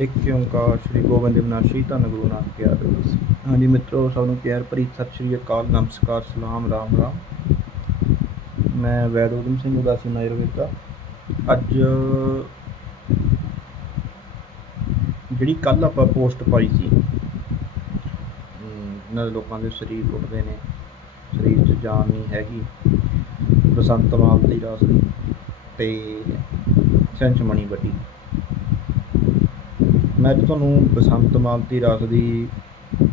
ਇੱਕ ਓੰਕਾਰ ਸ਼੍ਰੀ ਗੋਬਿੰਦ ਵਿਨਾਸ਼ੀ ਧੰਨ ਗੁਰੂ ਨਾਨਕ ਪਿਆਰ ਦਿਵਸ। ਹਾਂਜੀ ਮਿੱਤਰੋ ਸਭ ਨੂੰ ਪਿਆਰ ਭਰੀ ਸਤਿ ਸ਼੍ਰੀ ਅਕਾਲ ਨਮਸਕਾਰ ਸਲਾਮ ਰਾਮ ਰਾਮ। ਮੈਂ ਵੈਦ ਉਦਮ ਸਿੰਘ ਉਦਾਸੀ ਆਯੁਰਵੇਦ ਨਾਇਰਵੇਦਾ ਅੱਜ ਜਿਹੜੀ ਕੱਲ ਆਪਾਂ ਪੋਸਟ ਪਾਈ ਸੀ ਅਮ, ਇਹਨਾਂ ਦੇ ਲੋਕਾਂ ਦੇ ਸਰੀਰ ਉੱਠਦੇ ਨੇ ਸਰੀਰ 'ਚ ਜਾਨ ਨਹੀਂ ਹੈਗੀ ਬਸੰਤ ਮਾਲ ਦੀ ਰਾਸ ਦੀ ਤੇ ਸੈਂਚਮਣੀ ਵੱਡੀ। ਮੈਂ ਅੱਜ ਤੁਹਾਨੂੰ ਬਸੰਤ ਮਾਲਤੀ ਰਸ ਦੀ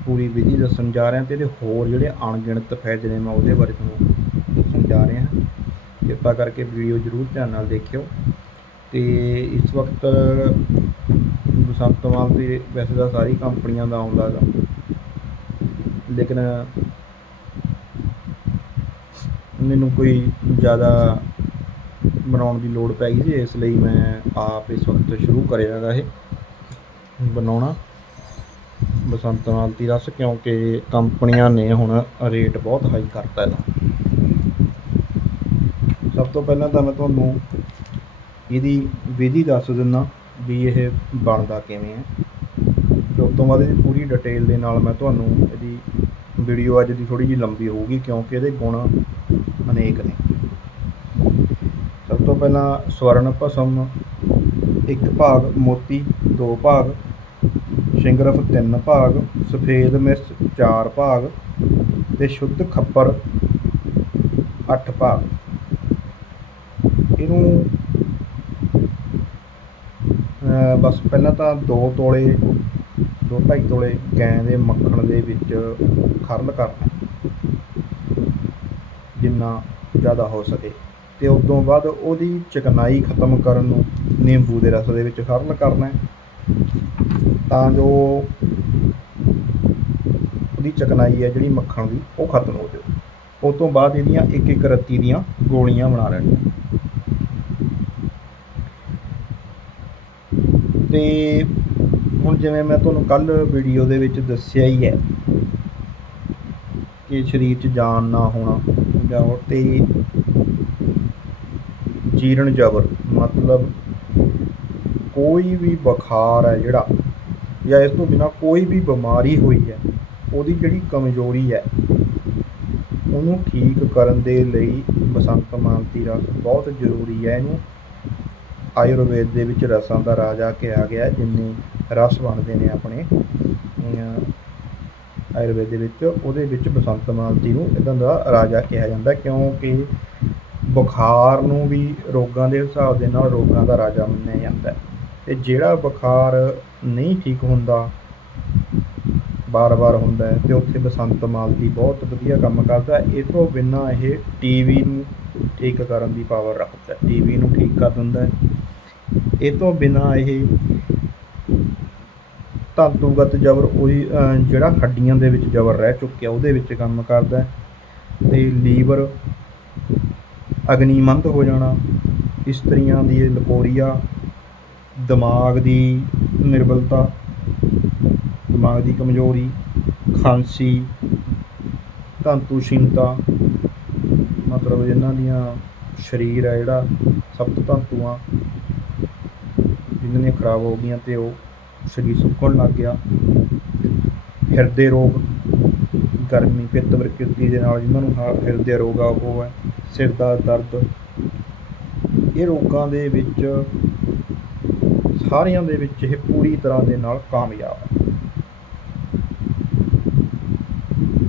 ਪੂਰੀ ਵਿਧੀ ਦੱਸਣ ਜਾ ਰਿਹਾ ਤੇ ਇਹਦੇ ਹੋਰ ਜਿਹੜੇ ਅਣਗਿਣਤ ਫਾਇਦੇ ਨੇ, ਮੈਂ ਉਹਦੇ ਬਾਰੇ ਤੁਹਾਨੂੰ ਦੱਸਣ ਜਾ ਰਿਹਾ। ਕਿਰਪਾ ਕਰਕੇ ਵੀਡੀਓ ਜ਼ਰੂਰ ਧਿਆਨ ਨਾਲ ਦੇਖਿਓ। ਤੇ ਇਸ ਵਕਤ ਬਸੰਤ ਮਾਲਤੀ ਵੈਸੇ ਤਾਂ ਸਾਰੀ ਕੰਪਨੀਆਂ ਦਾ ਆਉਂਦਾ ਗਾ। ਲੇਕਿਨ ਮੈਨੂੰ ਕੋਈ ਜ਼ਿਆਦਾ ਬਣਾਉਣ ਦੀ ਲੋੜ ਪੈ ਗਈ ਸੀ, ਇਸ ਲਈ ਮੈਂ ਆਪ ਇਸ ਵਕਤ ਸ਼ੁਰੂ ਕਰਿਆ ਹੈਗਾ ਇਹ। ਬਣਾਉਣਾ। ਬਸੰਤ ਮਾਲਤੀ ਰਸ, ਕਿਉਂਕਿ ਕੰਪਨੀਆਂ ਨੇ ਹੁਣ ਰੇਟ ਬਹੁਤ ਹਾਈ ਕਰਤਾ ਇਹਦਾ। ਸਭ ਤੋਂ ਪਹਿਲਾਂ ਤਾਂ ਮੈਂ ਤੁਹਾਨੂੰ ਇਹਦੀ ਵਿਧੀ ਦੱਸ ਦਿੰਦਾ ਵੀ ਇਹ ਬਣਦਾ ਕਿਵੇਂ ਹੈ। ਤੇ ਉਸ ਤੋਂ ਬਾਅਦ ਇਹਦੀ ਪੂਰੀ ਡਿਟੇਲ ਦੇ ਨਾਲ ਮੈਂ ਤੁਹਾਨੂੰ ਇਹਦੀ ਵੀਡੀਓ ਅੱਜ ਦੀ ਥੋੜੀ ਜਿਹੀ ਲੰਬੀ ਹੋਊਗੀ, ਕਿਉਂਕਿ ਇਹਦੇ ਗੁਣ ਅਨੇਕ ਨੇ। ਸਭ ਤੋਂ ਪਹਿਲਾਂ ਸਵਰਨ ਭਸਮ ਇੱਕ ਭਾਗ ਮੋਤੀ, ਦੋ ਭਾਗ ਸ਼ਿੰਗਰਫ ਤਿੰਨ ਭਾਗ, ਸਫੇਦ ਮਿਰਚ ਚਾਰ ਭਾਗ ਤੇ ਸ਼ੁੱਧ ਖੱਪਰ ਅੱਠ ਭਾਗ। ਇਹਨੂੰ, ਅਹ, ਬਸ ਪਹਿਲਾਂ ਤਾਂ ਦੋ ਤੋਲੇ, ਦੋ ਢਾਈ ਤੋਲੇ ਗੈਂ ਦੇ ਮੱਖਣ ਦੇ ਵਿੱਚ ਖਰਲ ਕਰਨਾ ਜਿੰਨਾ ਜ਼ਿਆਦਾ ਹੋ ਸਕੇ। ਤੇ ਉਸ ਤੋਂ ਬਾਅਦ ਉਹਦੀ ਚਕਨਾਈ ਖਤਮ ਕਰਨ ਨੂੰ ਨਿੰਬੂ ਦੇ ਰਸ ਦੇ ਵਿੱਚ ਖਰਲ ਕਰਨਾ ਤਾਂ ਜੋ ਉਹਦੀ ਚਕਨਾਈ ਹੈ ਜਿਹੜੀ ਮੱਖਣ ਦੀ, ਉਹ ਖਤਮ ਹੋ ਜਾਵੇ। ਉਸ ਤੋਂ ਬਾਅਦ ਇਹਦੀਆਂ ਇੱਕ ਇੱਕ ਰੱਤੀ ਦੀਆਂ ਗੋਲੀਆਂ ਬਣਾ ਲੈਣੀਆਂ। ਤੇ ਹੁਣ ਜਿਵੇਂ ਮੈਂ ਤੁਹਾਨੂੰ ਕੱਲ ਵੀਡੀਓ ਦੇ ਵਿੱਚ ਦੱਸਿਆ ਹੀ ਹੈ ਕਿ ਸਰੀਰ 'ਚ ਜਾਨ ਨਾ ਹੋਣਾ ਜਾਂ ਤੇ ਜੀਰਨ ਜਬਰ ਮਤਲਬ ਕੋਈ ਵੀ ਬੁਖਾਰ ਹੈ ਜਿਹੜਾ ਜਾਂ ਇਸ ਤੋਂ ਬਿਨਾ ਕੋਈ ਵੀ ਬਿਮਾਰੀ ਹੋਈ ਹੈ, ਉਹਦੀ ਜਿਹੜੀ ਕਮਜ਼ੋਰੀ ਹੈ, ਉਹਨੂੰ ਠੀਕ ਕਰਨ ਦੇ ਲਈ ਬਸੰਤ ਮਾਨਤੀ ਰਸ ਬਹੁਤ ਜ਼ਰੂਰੀ ਹੈ। ਇਹਨੂੰ ਆਯੁਰਵੇਦ ਦੇ ਵਿੱਚ ਰਸਾਂ ਦਾ ਰਾਜਾ ਕਿਹਾ ਗਿਆ ਜਿੰਨੇ ਰਸ ਬਣਦੇ ਨੇ ਆਪਣੇ ਆਯੁਰਵੇਦ ਦੇ ਵਿੱਚ, ਉਹਦੇ ਵਿੱਚ ਬਸੰਤ ਮਾਲਤੀ ਨੂੰ ਇਦਾਂ ਦਾ ਰਾਜਾ ਕਿਹਾ ਜਾਂਦਾ ਕਿਉਂਕਿ ਬੁਖਾਰ ਨੂੰ ਵੀ ਰੋਗਾਂ ਦੇ ਹਿਸਾਬ ਦੇ ਨਾਲ ਰੋਗਾਂ ਦਾ ਰਾਜਾ ਮੰਨਿਆ ਜਾਂਦਾ ਹੈ। ਤੇ ਜਿਹੜਾ ਬੁਖਾਰ ਨਹੀਂ ਠੀਕ ਹੁੰਦਾ, ਬਾਰ-ਬਾਰ ਹੁੰਦਾ ਹੈ, ਤੇ ਉੱਥੇ ਬਸੰਤ ਮਾਲਤੀ ਬਹੁਤ ਵਧੀਆ ਕੰਮ ਕਰਦਾ ਇਹ ਤੋਂ ਬਿਨਾਂ ਇਹ ਟੀਵੀ ਨੂੰ ਠੀਕ ਕਰਨ ਦੀ ਪਾਵਰ ਰੱਖਦਾ ਹੈ, ਟੀਵੀ ਨੂੰ ਠੀਕ ਕਰ ਦਿੰਦਾ ਇਹ ਤੋਂ ਬਿਨਾਂ ਇਹ ਧਾਤੂਗਤ ਜ਼ਬਰ ਉਹੀ ਜਿਹੜਾ ਹੱਡੀਆਂ ਦੇ ਵਿੱਚ ਜ਼ਬਰ ਰਹਿ ਚੁੱਕਿਆ, ਉਹਦੇ ਵਿੱਚ ਕੰਮ ਕਰਦਾ ਹੈ, ਤੇ ਲੀਵਰ ਅਗਨੀਮੰਦ ਹੋ ਜਾਣਾ, ਇਸਤਰੀਆਂ ਦੀ ਇਹ ਲਕੋਰੀਆ ਦਿਮਾਗ ਦੀ ਨਿਰਬਲਤਾ, ਦਿਮਾਗ ਦੀ ਕਮਜ਼ੋਰੀ, ਖਾਂਸੀ ਧਾਤੂਸ਼ੀਨਤਾ ਮਤਲਬ ਇਹਨਾਂ ਦੀਆਂ ਸਰੀਰ ਹੈ ਜਿਹੜਾ ਸਪਤ ਧਾਤੂਆਂ, ਜਿਨ੍ਹਾਂ ਦੀਆਂ ਖਰਾਬ ਹੋ ਗਈਆਂ ਤੇ ਉਹ ਸਰੀਰ ਸੁੱਕਣ ਲੱਗ ਗਿਆ। ਹਿਰਦੇ ਰੋਗ, ਗਰਮੀ, ਪਿੱਤ ਪ੍ਰਕਿਰਤੀ ਦੇ ਨਾਲ ਜਿਨ੍ਹਾਂ ਨੂੰ ਹਿਰਦੇ ਰੋਗ ਆ ਉਹ ਹੈ, ਸਿਰ ਦਾ ਦਰਦ। ਇਹ ਰੋਗਾਂ ਦੇ ਵਿੱਚ ਸਾਰਿਆਂ ਦੇ ਵਿੱਚ ਇਹ ਪੂਰੀ ਤਰ੍ਹਾਂ ਦੇ ਨਾਲ ਕਾਮਯਾਬ ਹੈ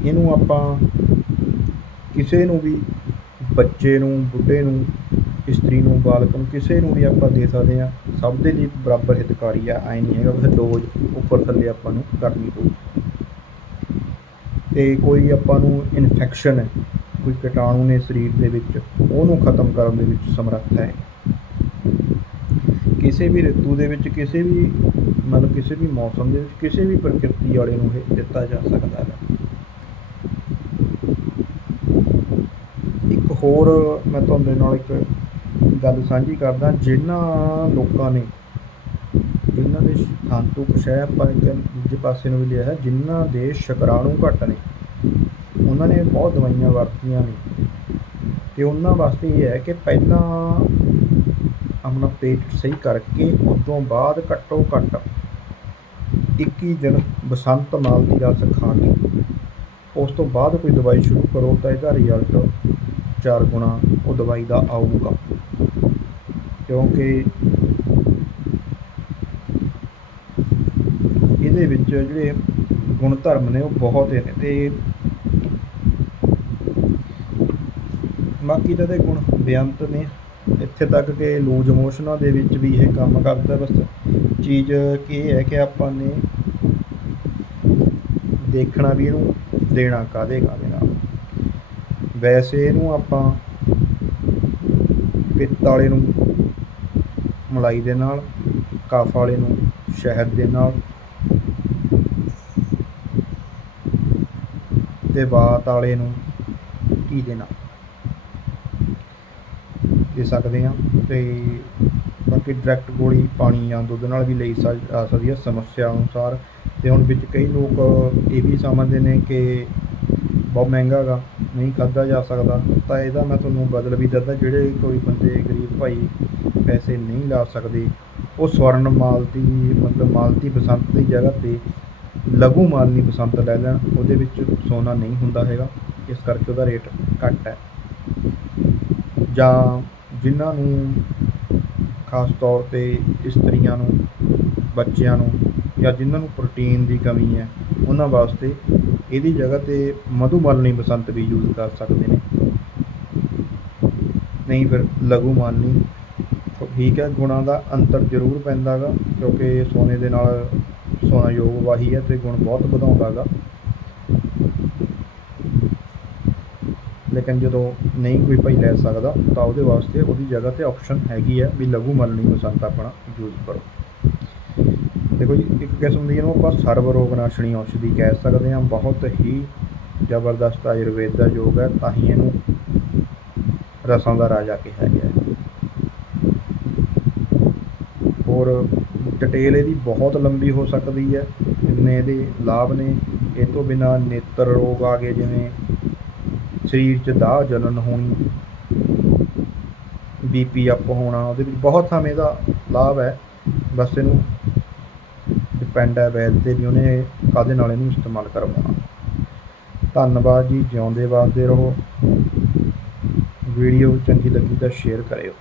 ਇਹਨੂੰ ਆਪਾਂ ਕਿਸੇ ਨੂੰ ਵੀ, ਬੱਚੇ ਨੂੰ, ਬੁੱਢੇ ਨੂੰ, ਇਸਤਰੀ ਨੂੰ, ਬਾਲਕ ਨੂੰ, ਕਿਸੇ ਨੂੰ ਵੀ ਆਪਾਂ ਦੇ ਸਕਦੇ ਹਾਂ। ਸਭ ਦੇ ਲਈ ਬਰਾਬਰ ਹਿਤਕਾਰੀ ਆ, ਐ ਨਹੀਂ ਹੈਗਾ ਕਿ ਡੋਜ਼ ਉੱਪਰ ਥੱਲੇ ਆਪਾਂ ਨੂੰ ਕਰਨੀ ਪਊ। ਤੇ ਕੋਈ ਆਪਾਂ ਨੂੰ ਇਨਫੈਕਸ਼ਨ ਹੈ, ਕੋਈ ਕੀਟਾਣੂ ਨੇ ਸਰੀਰ ਦੇ ਵਿੱਚ, ਉਹਨੂੰ ਖਤਮ ਕਰਨ ਦੇ ਵਿੱਚ ਸਮਰੱਥ ਹੈ। ਕਿਸੇ ਵੀ ਰਿਤੂ ਦੇ ਵਿੱਚ ਕਿਸੇ ਵੀ, ਮਤਲਬ ਕਿਸੇ ਵੀ ਮੌਸਮ ਦੇ ਵਿੱਚ ਕਿਸੇ ਵੀ ਪ੍ਰਕਿਰਤੀ ਵਾਲੇ ਨੂੰ ਇਹ ਦਿੱਤਾ ਜਾ ਸਕਦਾ ਹੈ। ਇੱਕ ਹੋਰ ਮੈਂ ਤੁਹਾਡੇ ਨਾਲ ਇੱਕ ਗੱਲ ਸਾਂਝੀ ਕਰਦਾ, ਜਿਨ੍ਹਾਂ ਲੋਕਾਂ ਨੇ, ਜਿਨ੍ਹਾਂ ਦੇ ਤੰਤੂ ਕਸ਼ੈ ਪਰ ਇੱਕ ਦੂਜੇ ਪਾਸੇ ਨੂੰ ਵੀ ਲਿਆ ਹੈ, ਜਿਨ੍ਹਾਂ ਦੇ ਸ਼ੁਕਰਾਣੂ ਘੱਟ ਨੇ, ਉਹਨਾਂ ਨੇ ਬਹੁਤ ਦਵਾਈਆਂ ਵਰਤੀਆਂ ਨੇ। ਤੇ ਉਹਨਾਂ ਵਾਸਤੇ ਇਹ ਹੈ ਕਿ ਪਹਿਲਾਂ ਆਪਣਾ ਪੇਟ ਸਹੀ ਕਰਕੇ ਉਸ ਤੋਂ ਬਾਅਦ ਘੱਟੋ ਘੱਟ 21 ਦਿਨ ਬਸੰਤ ਮਾਲ ਦੀ ਰਸ ਖਾ ਕੇ ਉਸ ਤੋਂ ਬਾਅਦ ਕੋਈ ਦਵਾਈ ਸ਼ੁਰੂ ਕਰੋ ਤਾਂ ਇਹਦਾ ਰਿਜ਼ਲਟ ਚਾਰ ਗੁਣਾ ਉਹ ਦਵਾਈ ਦਾ ਆਊਗਾ। ਕਿਉਂਕਿ ਇਹਦੇ ਵਿੱਚ ਜਿਹੜੇ ਗੁਣ ਧਰਮ ਨੇ ਉਹ ਬਹੁਤ ਨੇ ਤੇ ਬਾਕੀ ਤਾਂ ਇਹਦੇ ਗੁਣ ਬੇਅੰਤ ਨੇ। ਇੱਥੇ ਤੱਕ ਕਿ ਲੂਜ ਮੋਸ਼ਨਾਂ ਦੇ ਵਿੱਚ ਵੀ ਇਹ ਕੰਮ ਕਰਦਾ ਬਸ ਚੀਜ਼ ਕੀ ਹੈ ਕਿ ਆਪਾਂ ਨੇ ਦੇਖਣਾ ਵੀ ਇਹਨੂੰ, ਦੇਣਾ ਕਾਹਦੇ ਕਾਹਦੇ ਨਾਲ। ਵੈਸੇ ਇਹਨੂੰ ਆਪਾਂ ਪਿੱਤ ਵਾਲੇ ਨੂੰ, ਮਲਾਈ ਦੇ ਨਾਲ, ਕਫ ਵਾਲੇ ਨੂੰ, ਸ਼ਹਿਦ ਦੇ ਨਾਲ ਤੇ ਬਾਤ ਵਾਲੇ ਨੂੰ ਕੀ ਦੇ ਨਾਲ। ਦੇ ਸਕਦੇ ਹਾਂ ਤੇ ਬਾਕੀ ਡਾਇਰੈਕਟ ਗੋਲੀ ਪਾਣੀ ਜਾਂ ਦੁੱਧ ਨਾਲ ਵੀ ਲਈ ਸਕ- ਆ ਸਕਦੀ ਹੈ ਸਮੱਸਿਆ ਅਨੁਸਾਰ। ਤੇ ਹੁਣ ਵਿੱਚ ਕਈ ਲੋਕ ਇਹ ਵੀ ਸਮਝਦੇ ਨੇ ਕਿ ਬਹੁਤ ਮਹਿੰਗਾ ਗਾ, ਨਹੀਂ ਖਾਧਾ ਜਾ ਸਕਦਾ। ਤਾਂ ਇਹਦਾ ਮੈਂ ਤੁਹਾਨੂੰ ਬਦਲ ਵੀ ਦੱਸਦਾ ਜਿਹੜੇ ਕੋਈ ਬੰਦੇ ਗਰੀਬ ਭਾਈ ਪੈਸੇ ਨਹੀਂ ਲਾ ਸਕਦੇ, ਉਹ ਸਵਰਨ ਮਾਲਤੀ, ਮਤਲਬ ਮਾਲਤੀ ਬਸੰਤ ਦੀ ਜਗ੍ਹਾ ਤੇ ਲਘੂ ਮਾਲਨੀ ਬਸੰਤ ਲੈ ਲੈਣ, ਉਹਦੇ ਵਿੱਚ ਸੋਨਾ ਨਹੀਂ ਹੁੰਦਾ ਹੈਗਾ। ਇਸ ਕਰਕੇ ਉਹਦਾ ਰੇਟ ਘੱਟ ਹੈ। ਜਾਂ ਜਿਨ੍ਹਾਂ ਨੂੰ ਖਾਸ ਤੌਰ ਤੇ ਇਸਤਰੀਆਂ ਨੂੰ, ਬੱਚਿਆਂ ਨੂੰ ਜਾਂ ਜਿਨ੍ਹਾਂ ਨੂੰ ਪ੍ਰੋਟੀਨ ਦੀ ਕਮੀ ਹੈ, ਉਹਨਾਂ ਵਾਸਤੇ ਇਹਦੀ ਜਗ੍ਹਾ ਤੇ ਮਧੂਮਾਲਨੀ ਬਸੰਤ ਵੀ ਯੂਜ਼ ਕਰ ਸਕਦੇ ਨੇ। ਨਹੀਂ ਫਿਰ ਲਘੂ ਮਾਲਨੀ ਠੀਕ ਹੈ, ਗੁਣਾਂ ਦਾ ਅੰਤਰ ਜ਼ਰੂਰ ਪੈਂਦਾ ਗਾ, ਕਿਉਂਕਿ ਸੋਨੇ ਦੇ ਨਾਲ ਸੋਨਾ ਯੋਗ ਵਾਹੀ ਹੈ ਤੇ ਗੁਣ ਬਹੁਤ ਵਧਾਉਂਦਾ ਗਾ। ਲੇਕਿਨ ਜਦੋਂ ਨਹੀਂ ਕੋਈ ਭਾਈ ਲੈ ਸਕਦਾ, ਤਾਂ ਉਹਦੇ ਵਾਸਤੇ ਉਹਦੀ ਜਗ੍ਹਾ ਤੇ ਆਪਸ਼ਨ ਹੈਗੀ ਹੈ ਵੀ ਲਘੂ ਮਲਣੀ ਬਸੰਤ ਆਪਣਾ ਯੂਜ਼ ਕਰੋ। ਦੇਖੋ ਜੀ, ਇੱਕ ਕਿਸਮ ਦੀ ਇਹਨੂੰ ਆਪਾਂ ਸਰਵ ਰੋਗ ਨਾਸ਼ਣੀ ਔਸ਼ਧੀ ਕਹਿ ਸਕਦੇ ਹਾਂ। ਬਹੁਤ ਹੀ ਜ਼ਬਰਦਸਤ ਆਯੁਰਵੇਦ ਦਾ ਯੋਗ ਹੈ, ਤਾਂ ਹੀ ਇਹਨੂੰ ਰਸਾਂ ਦਾ ਰਾਜਾ ਕਿਹਾ ਗਿਆ ਹੈ। ਹੋਰ ਡਿਟੇਲ ਇਹਦੀ ਬਹੁਤ ਲੰਬੀ ਹੋ ਸਕਦੀ ਹੈ। ਜਿੰਨੇ ਇਹਦੇ ਲਾਭ ਨੇ, ਇਹ ਤੋਂ ਬਿਨਾ ਨੇਤਰ ਰੋਗ ਆ ਗਏ, ਜਿਵੇਂ ਸਰੀਰ 'ਚ ਦਾਹ ਜਲਨ ਹੋਣੀ ਬੀਪੀ ਅਪ ਹੋਣਾ, ਉਹਦੇ ਵਿੱਚ ਬਹੁਤ ਸਮੇਂ ਦਾ ਲਾਭ ਹੈ। ਬਸ ਇਹਨੂੰ ਡਿਪੈਂਡ ਹੈ ਵੈਦ ਤੇ ਵੀ ਉਹਨੇ ਕਾਹਦੇ ਨਾਲ ਇਹਨੂੰ ਇਸਤੇਮਾਲ ਕਰਵਾਉਣਾ। ਧੰਨਵਾਦ ਜੀ, ਜਿਉਂਦੇ ਵਾਸਤੇ ਰਹੋ। ਵੀਡੀਓ ਚੰਗੀ ਲੱਗੀ ਤਾਂ ਸ਼ੇਅਰ ਕਰਿਓ।